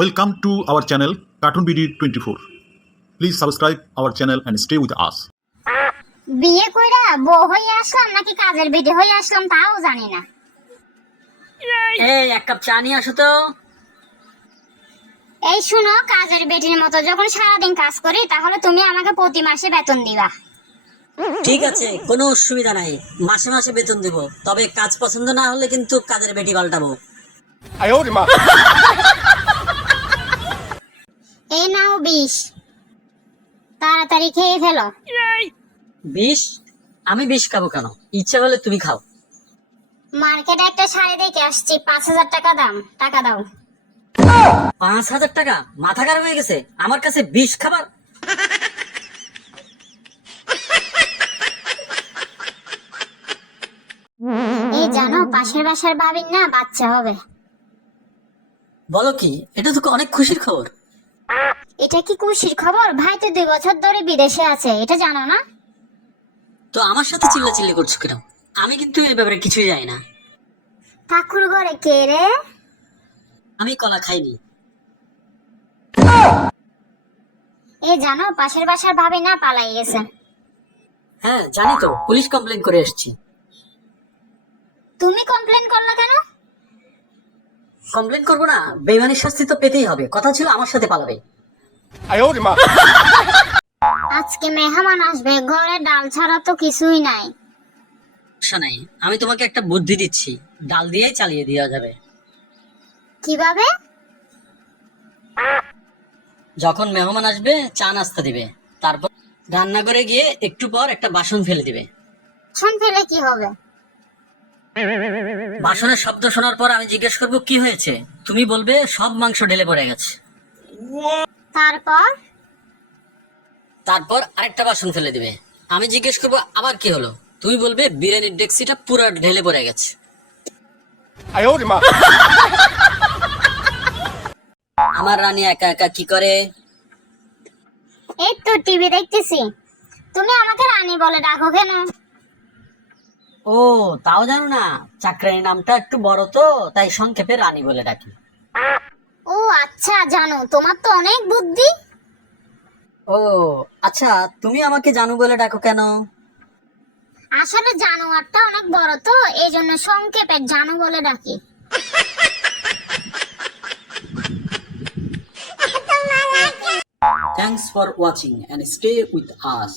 Welcome to our channel Cartoon BD 24. Please subscribe our channel and stay with us. বিয়ে কইরা বউ হয়ে আসলাম নাকি কাজের বেটে হয়ে আসলাম তাও জানি না। এই এক কাপ চা নিয়ে আসো তো। এই শুনো, কাজের বেটির মতো যখন সারাদিন কাজ করি তাহলে তুমি আমাকে প্রতি মাসে বেতন দিবা। ঠিক আছে, কোনো অসুবিধা নাই, মাসে মাসে বেতন দেব, তবে কাজ পছন্দ না হলে কিন্তু কাজের বেটি পাল্টাবো। এই নাও 20, তাড়াতাড়ি খেয়ে ফেলো। 20? আমি 20 খাবো কেন? ইচ্ছা হলে তুমি খাও। মার্কেটে একটা শাড়ি দেখে আসছি, 5000 টাকা দাম, টাকা দাও। 5000 টাকা? মাথা খারাপ হয়ে গেছে, আমার কাছে 20 খাবার? এই জানো, পাশের বাসার ভাবির না বাচ্চা হবে। বলো কি? এটা তো অনেক খুশির খবর। এটা কি খুশির খবর? ভাই তো 2 বছর ধরে বিদেশে আছে, এটা জানো না? তো আমার সাথে চিল্লাচিল্লি করছো কেন? আমি কিন্তু এই ব্যাপারে কিছুই জানি না। ঠাকুর ঘরে কে রে? আমি কলা খাইনি। এই জানো, পাশের বাসার ভাবি না পালাই গেছে। হ্যাঁ জানি তো, পুলিশ কমপ্লেন করে এসেছি। তুমি কমপ্লেন করলে কেন? কমপ্লেন করবো না? বেইমানের শাস্তি তো পেতেই হবে, কথা ছিল আমার সাথে পালাবে। আজকে মেহমান আসবে, ঘরে ডাল ছাড়া তো কিছুই নাই। সমস্যা নাই, আমি তোমাকে একটা বুদ্ধি দিচ্ছি, ডাল দিয়েই চালিয়ে দেওয়া যাবে। কিভাবে? যখন মেহমান আসবে চা নাস্তা দিবে, তারপর রান্নাঘরে গিয়ে একটু পর একটা বাসন ফেলে দিবে। শুন ফেলে কি হবে? বাসনের শব্দ শোনার পর আমি জিজ্ঞেস করব কি হয়েছে, তুমি বলবে সব মাংস ঢেলে পড়ে গেছে। তারপর? তারপর আরেকটা বাসন ফেলে দিবে, আমি জিজ্ঞেস করব আবার কি হলো, তুমি বলবে বিরিয়ানির ডেক্সিটা পুরো ঢেলে পড়ে গেছে। আমার রানী একা একা কি করে? এই তো টিভি দেখতেছি। তুমি আমাকে রানী বলে ডাকো কেন? ও, তাও জানো না? চাকরানির নামটা একটু বড় তো, তাই সংক্ষেপে রানী বলে ডাকি। ও আচ্ছা, জানো, তোমার তো অনেক বুদ্ধি। ও আচ্ছা, তুমি আমাকে জানু বলে ডাকো কেন? আসলে জানোয়ারটা অনেক বড় তো, এই জন্য সংক্ষেপে জানু বলে ডাকি। Thanks for watching and stay with us.